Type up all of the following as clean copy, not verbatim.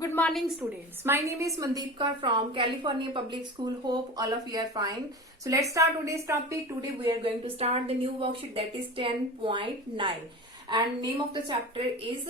Good morning, students. My name is Mandeep Kaur from California Public School. Hope all of you are fine. So let's start today's topic. Today we are going to start the new worksheet, that is 10.9, and name of the chapter is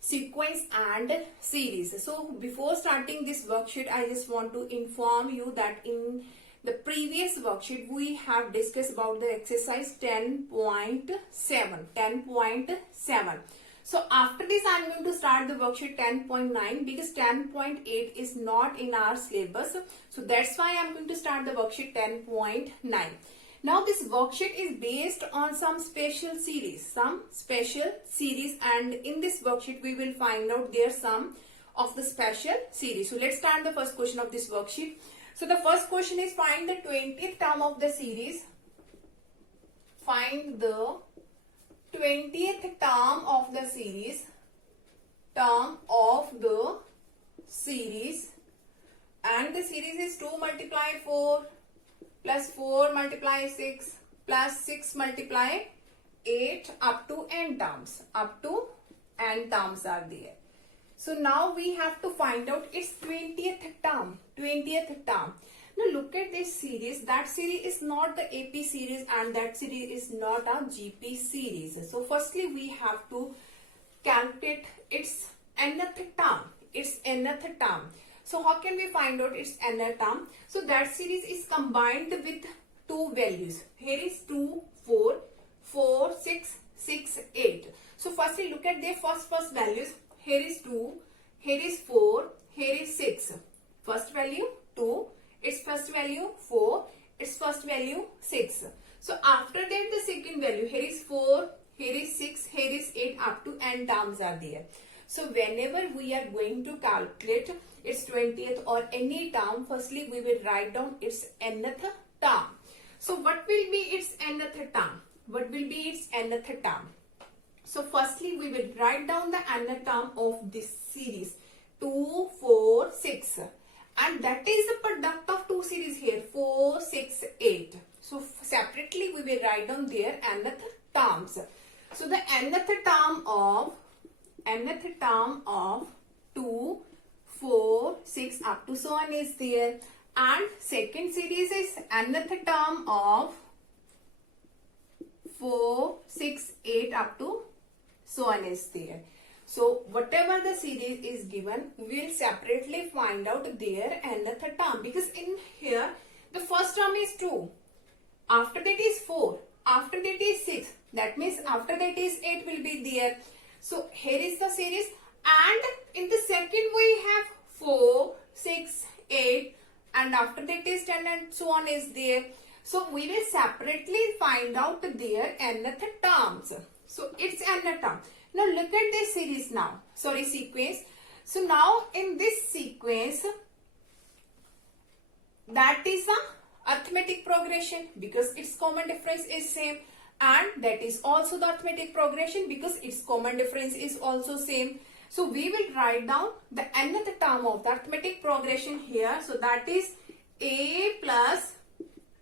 sequence and series. So before starting this worksheet, I just want to inform you that in the previous worksheet we have discussed about the exercise 10.7. So after this I am going to start the worksheet 10.9 because 10.8 is not in our syllabus. So that's why I am going to start the worksheet 10.9. Now this worksheet is based on some special series, and in this worksheet we will find out their sum of the special series. So let's start the first question of this worksheet. So the first question is find the 20th term of the series. Find the 20th term of the series, and the series is 2 multiply 4 plus 4 multiply 6 plus 6 multiply 8 up to n terms. Up to n terms are there. So now we have to find out its 20th term. Now look at this series. That series is not the AP series and that series is not a GP series. So firstly we have to calculate its nth term. So how can we find out its nth term? So that series is combined with two values. Here is 2, 4, 4, 6, 6, 8. So firstly look at their first values. Here is 2, here is 4, here is 6. First value 2. Its first value 4, its first value 6. So after that the second value, here is 4, here is 6, here is 8, up to n terms are there. So whenever we are going to calculate its 20th or any term, firstly we will write down its nth term. So what will be its nth term? So firstly we will write down the nth term of this series 2, 4, 6. And that is the product of two series here, 4, 6, 8. So separately we will write down their nth terms. So the nth term of 2, 4, 6 up to so on is there. And second series is nth term of 4, 6, 8 up to so on is there. So whatever the series is given, we will separately find out their nth term, because in here the first term is 2, after that is 4, after that is 6, that means after that is 8 will be there. So here is the series, and in the second we have 4, 6, 8, and after that is 10 and so on is there. So we will separately find out their nth terms. So it's nth term. Now look at this series sequence. So now in this sequence, that is a arithmetic progression because its common difference is same, and that is also the arithmetic progression because its common difference is also same. So we will write down the nth term of the arithmetic progression here. So that is a plus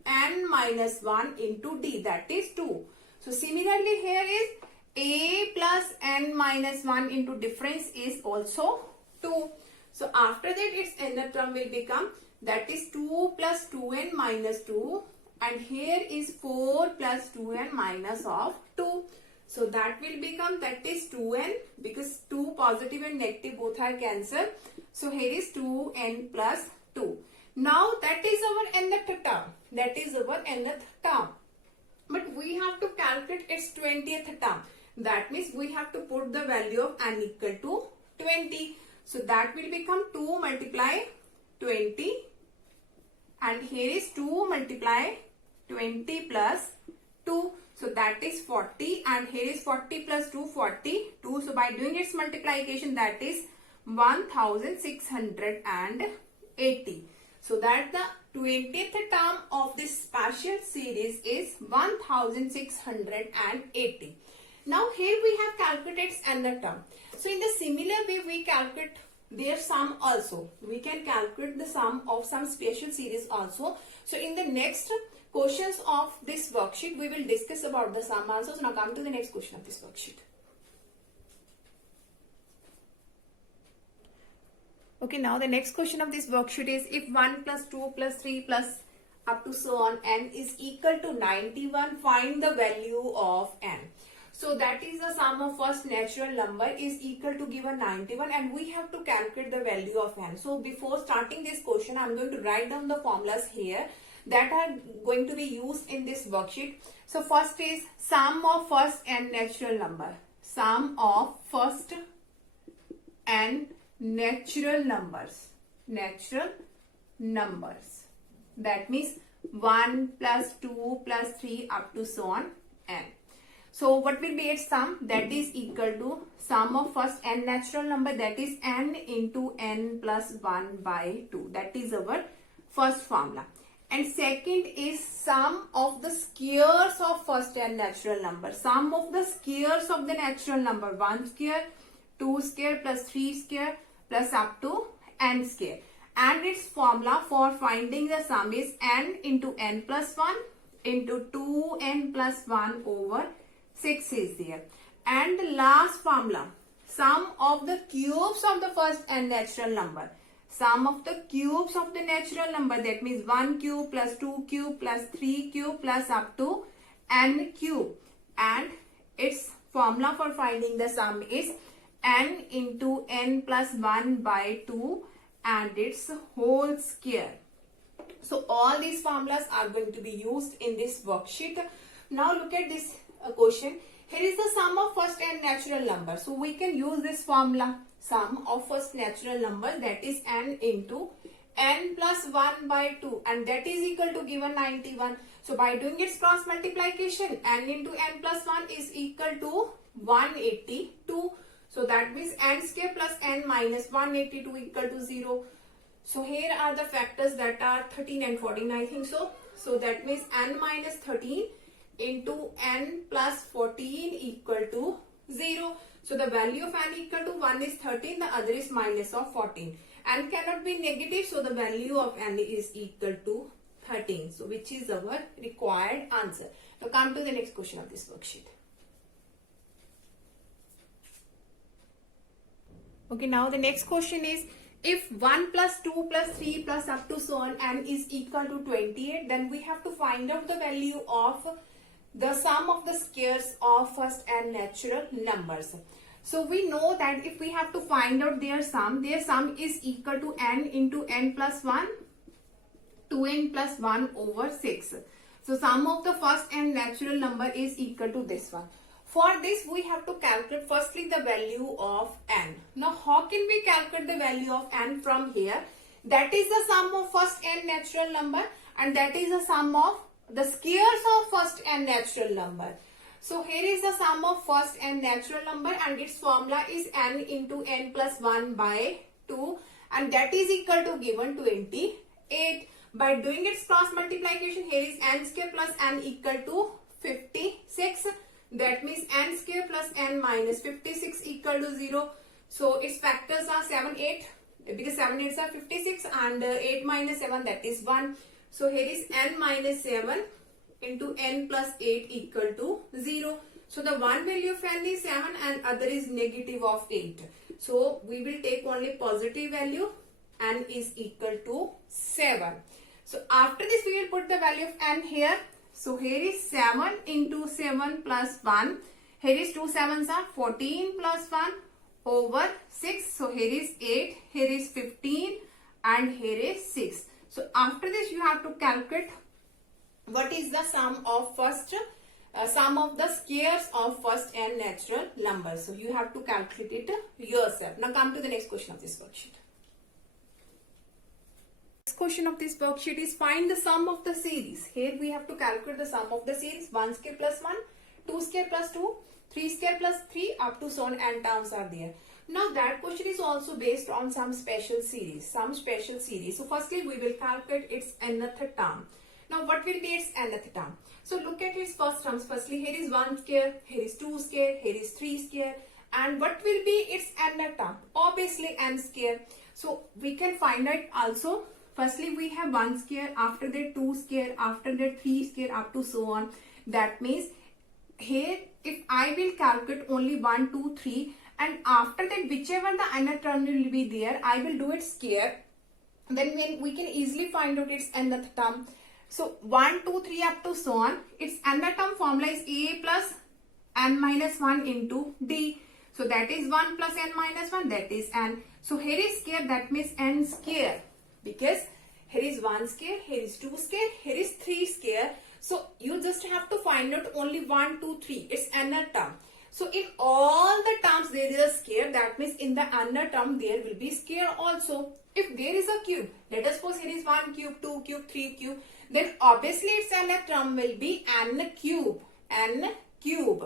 n minus 1 into d, that is 2. So similarly here is a plus n minus 1 into difference is also 2. So after that its nth term will become, that is 2 plus 2n minus 2, and here is 4 plus 2n minus of 2. So that will become, that is 2n, because 2 positive and negative both are cancelled. So here is 2n plus 2. Now that is our nth term. But we have to calculate its 20th term. That means we have to put the value of n equal to 20. So that will become 2 multiply 20, and here is 2 multiply 20 plus 2. So that is 40, and here is 40 plus 2, 42. So by doing its multiplication, that is 1680. So that the 20th term of this special series is 1680. Now here we have calculated its nth term. So in the similar way we calculate their sum also. We can calculate the sum of some special series also. So in the next questions of this worksheet we will discuss about the sum also. So now come to the next question of this worksheet. Okay, now the next question of this worksheet is if 1 plus 2 plus 3 plus up to so on n is equal to 91, find the value of n. So that is the sum of first natural number is equal to given 91 and we have to calculate the value of n. So before starting this question, I'm going to write down the formulas here that are going to be used in this worksheet. So first is sum of first n natural number. Sum of first n natural numbers. Natural numbers. That means 1 plus 2 plus 3 up to so on n. So what will be its sum? That is equal to sum of first n natural number, that is n into n plus 1 by 2. That is our first formula. And second is sum of the squares of first n natural number. Sum of the squares of the natural number. 1 square, 2 square plus 3 square plus up to n square. And its formula for finding the sum is n into n plus 1 into 2n plus 1 over 6 is there. And the last formula, sum of the cubes of the first n natural number. Sum of the cubes of the natural number, that means 1 cube plus 2 cube plus 3 cube plus up to n cube. And its formula for finding the sum is n into n plus 1 by 2 and its whole square. So all these formulas are going to be used in this worksheet. Now look at this question. Here is the sum of first n natural number. So we can use this formula. Sum of first natural number, that is n into n plus 1 by 2 and that is equal to given 91. So by doing its cross multiplication, n into n plus 1 is equal to 182. So that means n square plus n minus 182 equal to 0. So here are the factors that are 13 and 14, I think so. So that means n minus 13 into n plus 14 equal to 0. So the value of n equal to 1 is 13, the other is minus of 14. N cannot be negative, so the value of n is equal to 13. So which is our required answer. Now come to the next question of this worksheet. Okay, now the next question is if 1 plus 2 plus 3 plus up to so on n is equal to 28, then we have to find out the value of the sum of the squares of first n natural numbers. So we know that if we have to find out their sum is equal to n into n plus 1, 2n plus 1 over 6. So sum of the first n natural number is equal to this one. For this we have to calculate firstly the value of n. Now how can we calculate the value of n from here? That is the sum of first n natural number and that is the sum of the squares of first n natural number. So here is the sum of first n natural number and its formula is n into n plus 1 by 2 and that is equal to given 28. By doing its cross multiplication, here is n square plus n equal to 56. That means n square plus n minus 56 equal to 0. So its factors are 7, 8 because 7 8s are 56 and 8 minus 7 that is 1. So here is n minus 7 into n plus 8 equal to 0. So the one value of n is 7 and other is negative of 8. So we will take only positive value, n is equal to 7. So after this we will put the value of n here. So here is 7 into 7 plus 1. Here is 2 7s are 14 plus 1 over 6. So here is 8, here is 15 and here is 6. So after this you have to calculate what is the sum of first sum of the squares of first n natural numbers. So you have to calculate it yourself. Now come to the next question of this worksheet. Next question of this worksheet is find the sum of the series. Here we have to calculate the sum of the series 1 square plus 1, 2 square plus 2, 3 square plus 3 up to so on n terms are there. Now that question is also based on some special series. So firstly we will calculate its nth term. Now what will be its nth term? So look at its first terms. Firstly here is 1 square, here is 2 square, here is 3 square and what will be its nth term? Obviously n square. So we can find out also. Firstly we have 1 square, after that 2 square, after that 3 square up to so on. That means here if I will calculate only 1, 2, 3 and after that whichever the nth term will be there, I will do it square. Then when we can easily find out its nth term. So 1, 2, 3 up to so on. Its nth term formula is a plus n minus 1 into d. So that is 1 plus n minus 1, that is n. So here is square, that means n square. Because here is 1 square, here is 2 square, here is 3 square. So you just have to find out only 1, 2, 3. It's nth term. So in all the terms there is a square. That means in the nth term there will be square also. If there is a cube, let us suppose here is 1 cube, 2 cube, 3 cube. Then obviously its nth term will be n cube. N cube.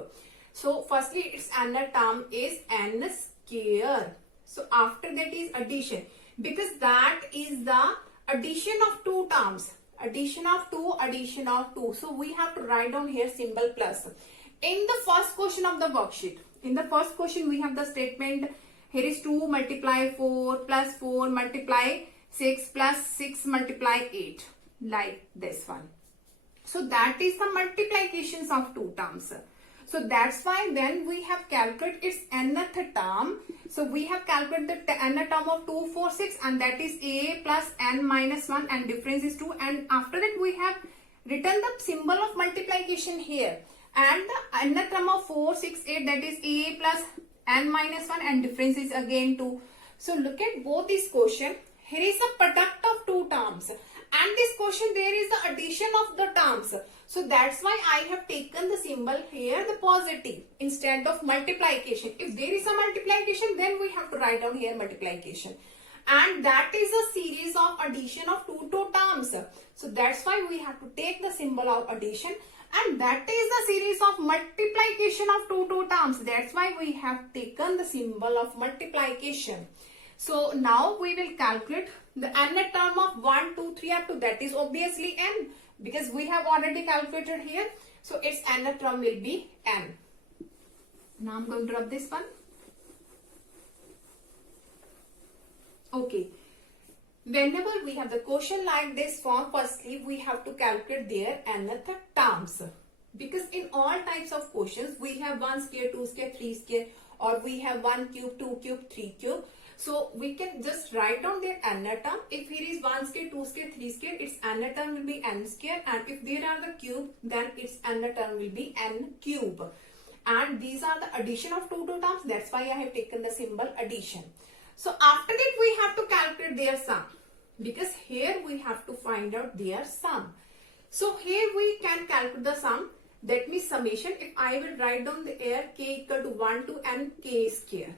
So firstly its nth term is n square. So after that is addition. Because that is the addition of two terms. Addition of 2, addition of 2. So we have to write down here symbol plus. In the first question of the worksheet, in the first question we have the statement, here is 2 multiply 4 plus 4 multiply 6 plus 6 multiply 8. Like this one. So that is the multiplications of two terms. So that's why when we have calculated its nth term, so we have calculated the nth term of 2, 4, 6 and that is a plus n minus 1 and difference is 2, and after that we have written the symbol of multiplication here, and the nth term of 4, 6, 8, that is a plus n minus 1 and difference is again 2. So look at both these question. Here is a product of two terms. And this question there is the addition of the terms. So that's why I have taken the symbol here the positive instead of multiplication. If there is a multiplication, then we have to write down here multiplication. And that is a series of addition of two terms. So that's why we have to take the symbol of addition. And that is the series of multiplication of two terms. That's why we have taken the symbol of multiplication. So now we will calculate the nth term of 1, 2, 3 up to, that is obviously n, because we have already calculated here. So its nth term will be n. Now I'm going to rub this one. Okay. Whenever we have the question like this form, firstly we have to calculate their nth terms. Because in all types of questions, we have 1 square, 2 square, 3 square, or we have 1 cube, 2 cube, 3 cube. So we can just write down their nth term. If here is 1 square, 2 square, 3 square, its nth term will be n square. And if there are the cube, then its nth term will be n cube. And these are the addition of two terms. That's why I have taken the symbol addition. So after that we have to calculate their sum. Because here we have to find out their sum. So here we can calculate the sum. That means summation. If I will write down the air k equal to 1 to n k square.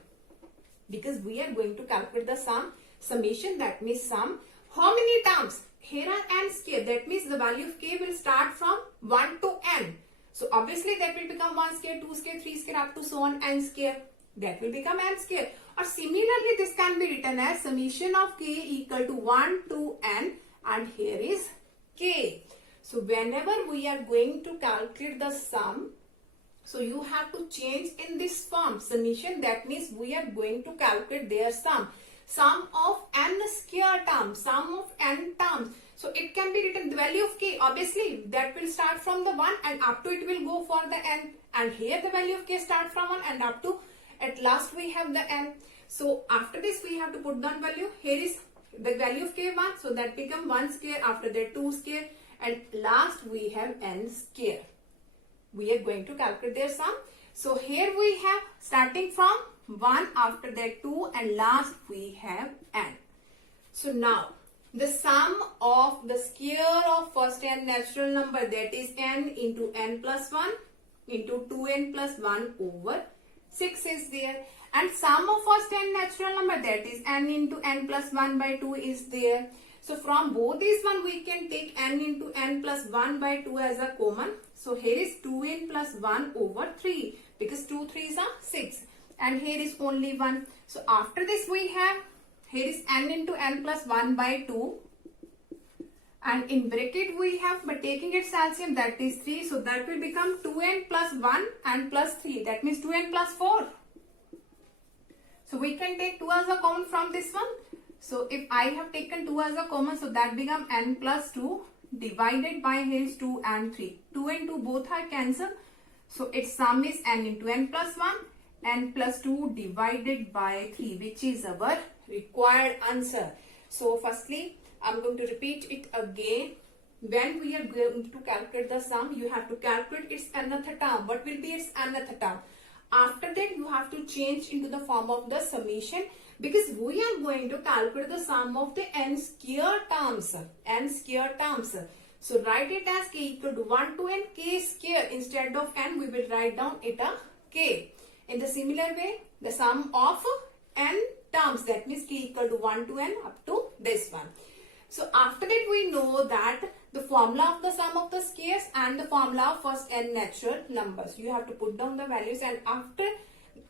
Because we are going to calculate the sum, summation, that means sum. How many terms? Here are n square, that means the value of k will start from 1 to n. So obviously that will become 1 square, 2 square, 3 square up to so on n square. That will become n square. Or similarly this can be written as summation of k equal to 1 to n, and here is k. So whenever we are going to calculate the sum, so you have to change in this form, summation, that means we are going to calculate their sum. Sum of n square terms, sum of n terms. So it can be written the value of k, obviously that will start from the 1 and up to it will go for the n. And here the value of k start from 1 and up to at last we have the n. So after this we have to put down value. Here is the value of k 1, so that become 1 square, after that 2 square, and last we have n square. We are going to calculate their sum. So here we have starting from 1, after that 2, and last we have n. So now the sum of the square of first n natural number, that is n into n plus 1 into 2n plus 1 over 6 is there. And sum of first n natural number, that is n into n plus 1 by 2 is there. So from both these one we can take n into n plus 1 by 2 as a common. So here is 2n plus 1 over 3, because 2 3s are 6, and here is only 1. So after this we have, here is n into n plus 1 by 2, and in bracket we have, by taking its LCM, that is 3. So that will become 2n plus 1 and plus 3, that means 2n plus 4. So we can take 2 as a common from this one. So if I have taken 2 as a common, so that become n plus 2 divided by here is 2 and 3. 2 and 2 both are cancelled. So its sum is n into n plus 1, n plus 2 divided by 3, which is our required answer. So firstly, I'm going to repeat it again. When we are going to calculate the sum, you have to calculate its nth term. What will be its nth term? After that, you have to change into the form of the summation, because we are going to calculate the sum of the n square terms. N square terms. So write it as k equal to 1 to n k square. Instead of n, we will write down it a k. In the similar way, the sum of n terms, that means k equal to 1 to n up to this one. So after that, we know that the formula of the sum of the squares and the formula of first n natural numbers. You have to put down the values, and after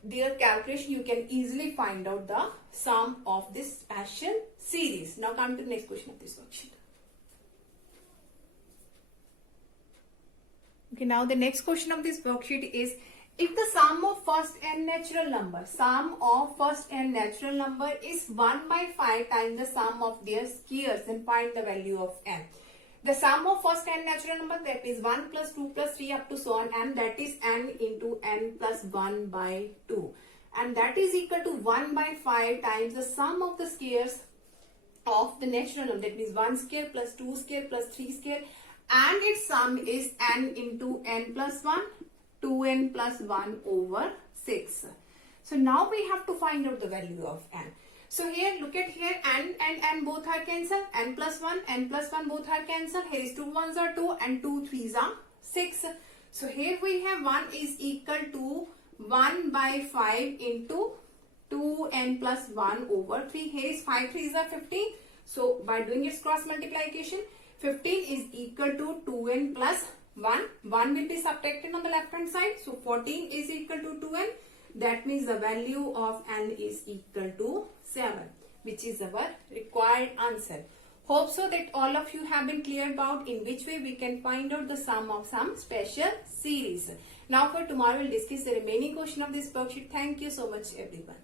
their calculation, you can easily find out the sum of this special series. Now come to the next question of this worksheet. Okay, now the next question of this worksheet is, if the sum of first n natural number, is 1 by 5 times the sum of their squares, then find the value of n. The sum of first n natural number, that is 1 plus 2 plus 3 up to so on, and that is n into n plus 1 by 2. And that is equal to 1 by 5 times the sum of the squares of the natural number, that means 1 square plus 2 square plus 3 square, and its sum is n into n plus 1, 2n plus 1 over 6. So now we have to find out the value of n. So here, look at here, n and n both are cancelled, n plus 1 both are cancelled. Here is 2 1s are 2 and 2 3s are 6. So here we have 1 is equal to 1 by 5 into 2n plus 1 over 3. Here is 5 3s are 15. So by doing its cross multiplication, 15 is equal to 2n plus 1. 1 will be subtracted on the left hand side. So 14 is equal to 2n. That means the value of n is equal to 7, which is our required answer. Hope so that all of you have been clear about in which way we can find out the sum of some special series. Now for tomorrow, we'll discuss the remaining question of this worksheet. Thank you so much, everyone.